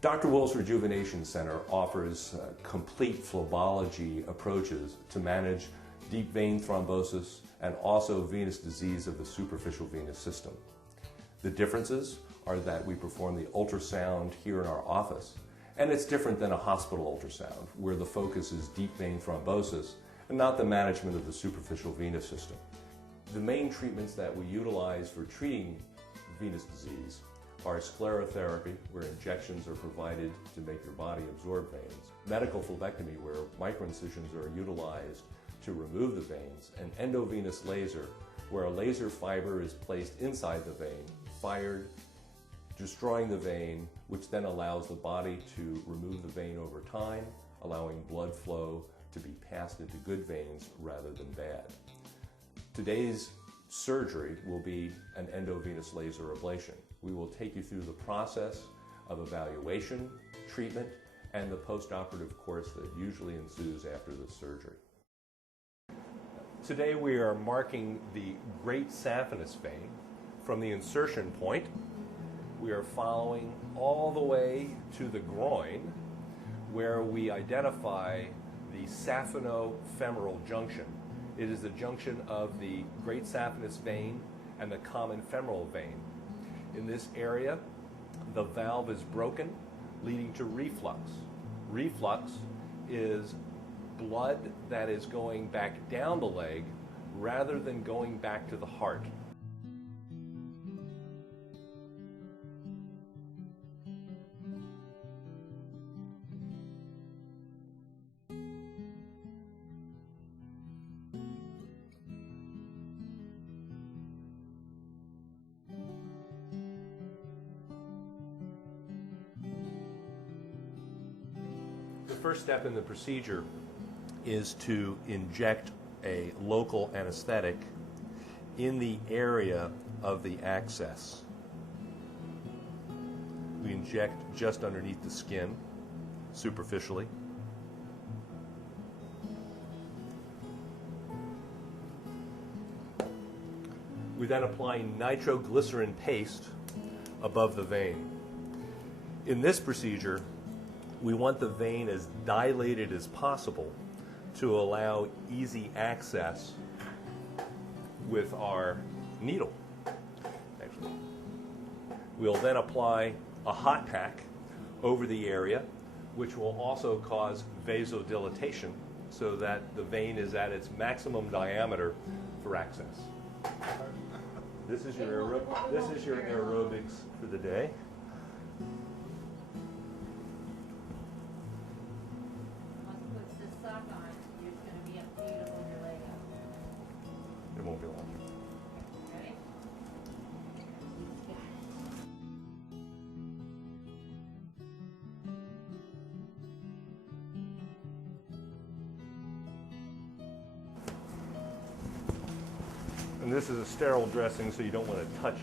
Dr. Will's Rejuvenation Center offers complete phlebology approaches to manage deep vein thrombosis and also venous disease of the superficial venous system. The differences are that we perform the ultrasound here in our office, and it's different than a hospital ultrasound where the focus is deep vein thrombosis and not the management of the superficial venous system. The main treatments that we utilize for treating venous disease are sclerotherapy, where injections are provided to make your body absorb veins, medical phlebectomy, where microincisions are utilized to remove the veins, and endovenous laser, where a laser fiber is placed inside the vein, fired, destroying the vein, which then allows the body to remove the vein over time, allowing blood flow to be passed into good veins rather than bad. Today's surgery will be an endovenous laser ablation. We will take you through the process of evaluation, treatment, and the post-operative course that usually ensues after the surgery. Today we are marking the great saphenous vein from the insertion point. We are following all the way to the groin, where we identify the saphenofemoral junction. It is the junction of the great saphenous vein and the common femoral vein. In this area, the valve is broken, leading to reflux. Reflux is blood that is going back down the leg rather than going back to the heart. The first step in the procedure is to inject a local anesthetic in the area of the access. We inject just underneath the skin, superficially. We then apply nitroglycerin paste above the vein. In this procedure, we want the vein as dilated as possible to allow easy access with our needle. Actually, we'll then apply a hot pack over the area, which will also cause vasodilatation so that the vein is at its maximum diameter for access. This is your aerobics for the day. It won't be long. Ready? And this is a sterile dressing, so you don't want to touch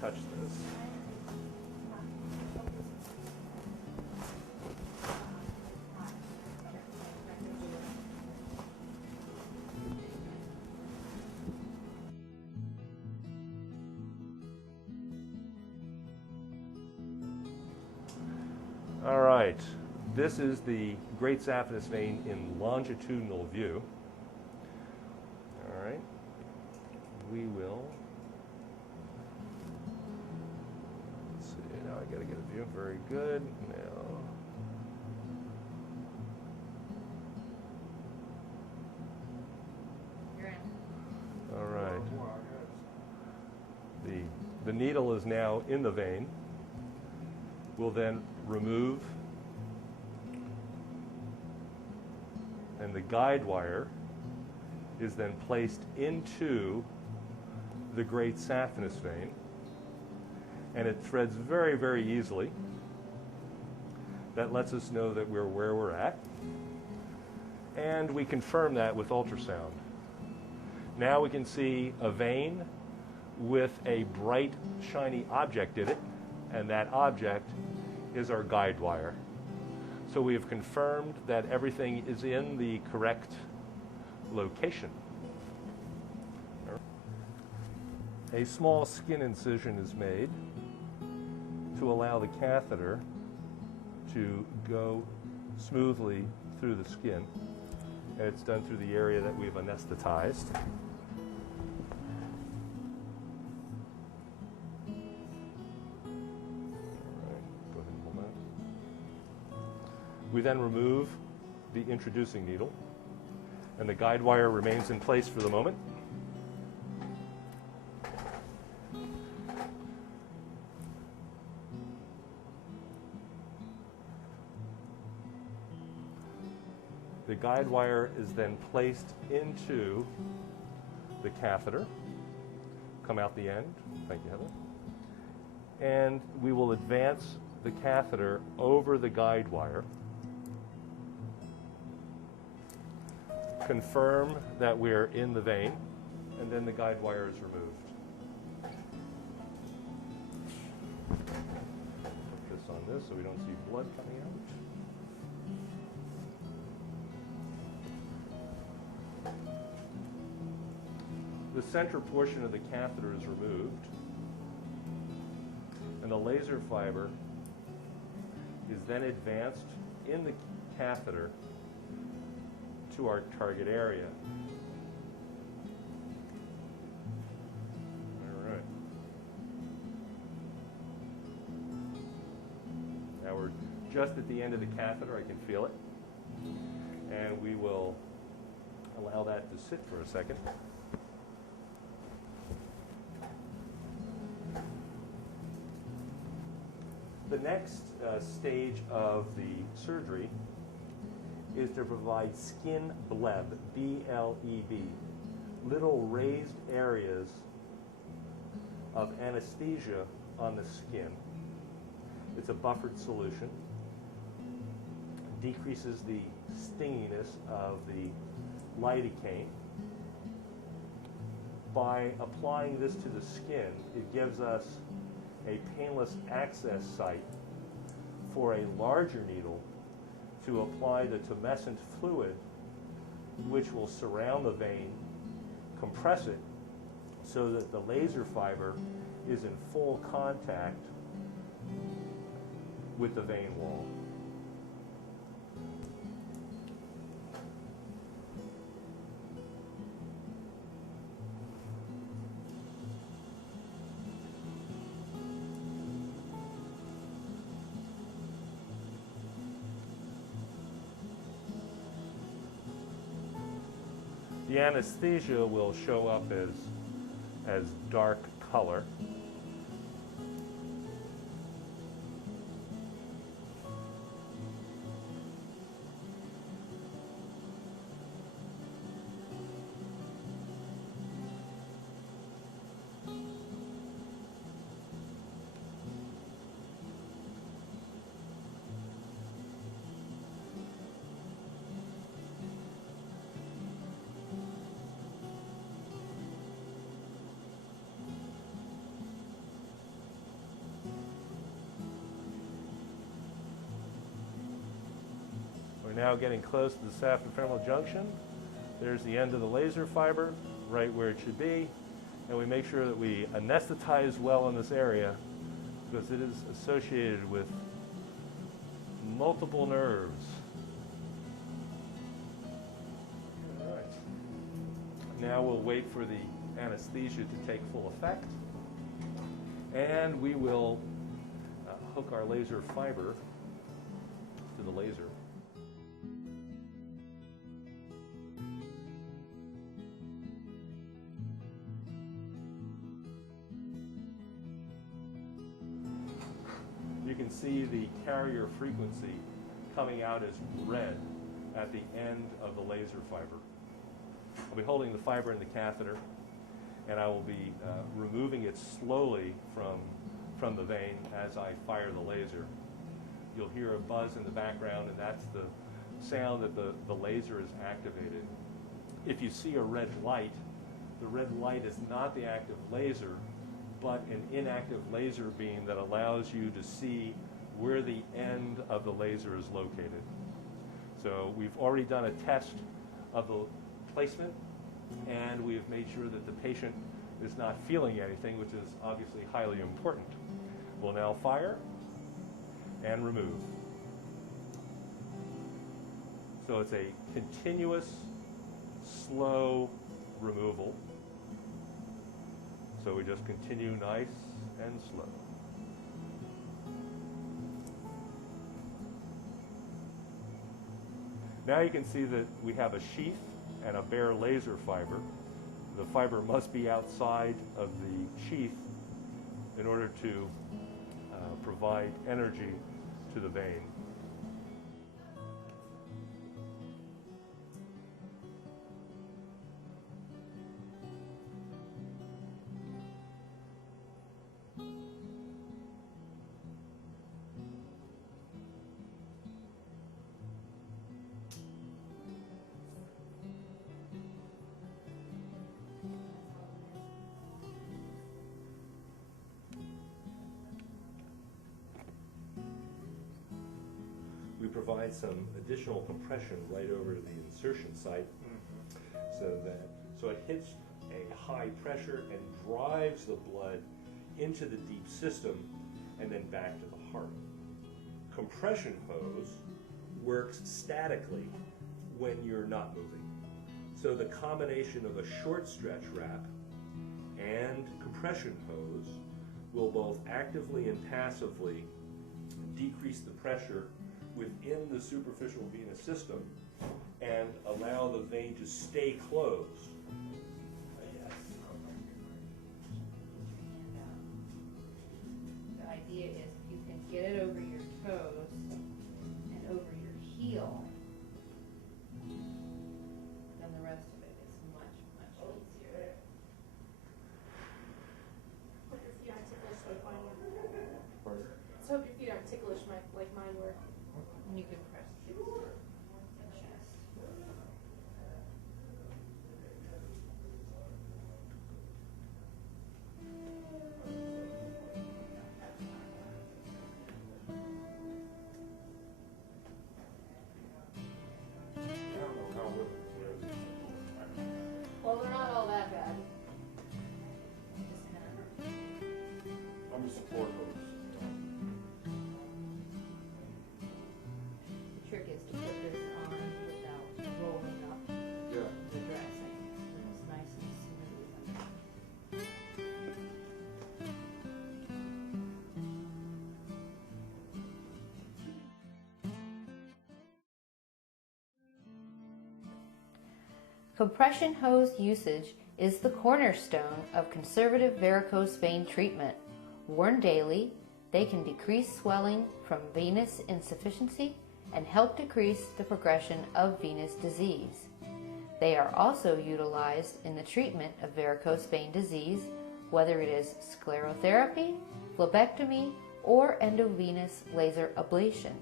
this. All right, this is the great saphenous vein in longitudinal view. All right, we will, let's see, now I gotta get a view, very good. Now, You're in. all right, the needle is now in the vein. We'll then remove, and the guide wire is then placed into the great saphenous vein, and it threads very, very easily. That lets us know that we're where we're at, and we confirm that with ultrasound. Now we can see a vein with a bright, shiny object in it, and that object is our guide wire. So we have confirmed that everything is in the correct location. A small skin incision is made to allow the catheter to go smoothly through the skin. And it's done through the area that we've anesthetized. We then remove the introducing needle, and the guide wire remains in place for the moment. The guide wire is then placed into the catheter. Come out the end. Thank you, Heather. And we will advance the catheter over the guide wire. Confirm that we're in the vein, and then the guide wire is removed. Put this on this so we don't see blood coming out. The center portion of the catheter is removed, and the laser fiber is then advanced in the catheter to our target area. All right. Now we're just at the end of the catheter. I can feel it. And we will allow that to sit for a second. The next stage of the surgery is to provide skin bleb, B-L-E-B, little raised areas of anesthesia on the skin. It's a buffered solution, decreases the stinginess of the lidocaine. By applying this to the skin, it gives us a painless access site for a larger needle to apply the tumescent fluid, which will surround the vein, compress it, so that the laser fiber is in full contact with the vein wall. The anesthesia will show up as dark color. We're now getting close to the saphenofemoral junction. There's the end of the laser fiber, right where it should be. And we make sure that we anesthetize well in this area because it is associated with multiple nerves. All right. Now we'll wait for the anesthesia to take full effect. And we will hook our laser fiber to the laser. You can see the carrier frequency coming out as red at the end of the laser fiber. I'll be holding the fiber in the catheter, and I will be removing it slowly from the vein as I fire the laser. You'll hear a buzz in the background, and that's the sound that the laser is activated. If you see a red light, the red light is not the active laser, but an inactive laser beam that allows you to see where the end of the laser is located. So we've already done a test of the placement, and we have made sure that the patient is not feeling anything, which is obviously highly important. We'll now fire and remove. So it's a continuous, slow removal. So we just continue nice and slow. Now you can see that we have a sheath and a bare laser fiber. The fiber must be outside of the sheath in order to provide energy to the vein. We provide some additional compression right over the insertion site so it hits a high pressure and drives the blood into the deep system and then back to the heart. Compression hose works statically when you're not moving. So the combination of a short stretch wrap and compression hose will both actively and passively decrease the pressure within the superficial venous system and allow the vein to stay closed. The idea is you can get it over your toes and over your heel, then the rest of it is much, much easier. Hope your feet aren't ticklish like mine were. So hope your feet aren't ticklish like mine were. And you can press the chest. Well, they're not all that bad. Just kind of. I'm a support hose. The trick is to put this on without rolling up the dressing. So it's nice and smooth. Compression hose usage is the cornerstone of conservative varicose vein treatment. Worn daily, they can decrease swelling from venous insufficiency and help decrease the progression of venous disease. They are also utilized in the treatment of varicose vein disease, whether it is sclerotherapy, phlebectomy, or endovenous laser ablation.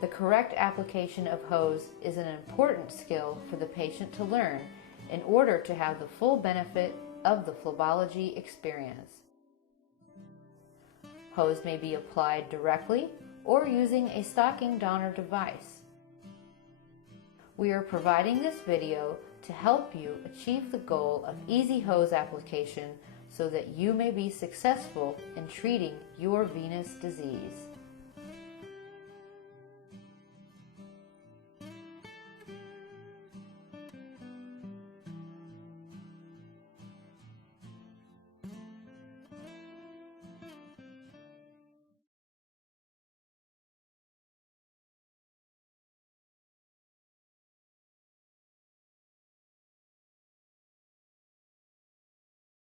The correct application of hose is an important skill for the patient to learn in order to have the full benefit of the phlebology experience. Hose may be applied directly or using a stocking donor device. We are providing this video to help you achieve the goal of easy hose application so that you may be successful in treating your venous disease.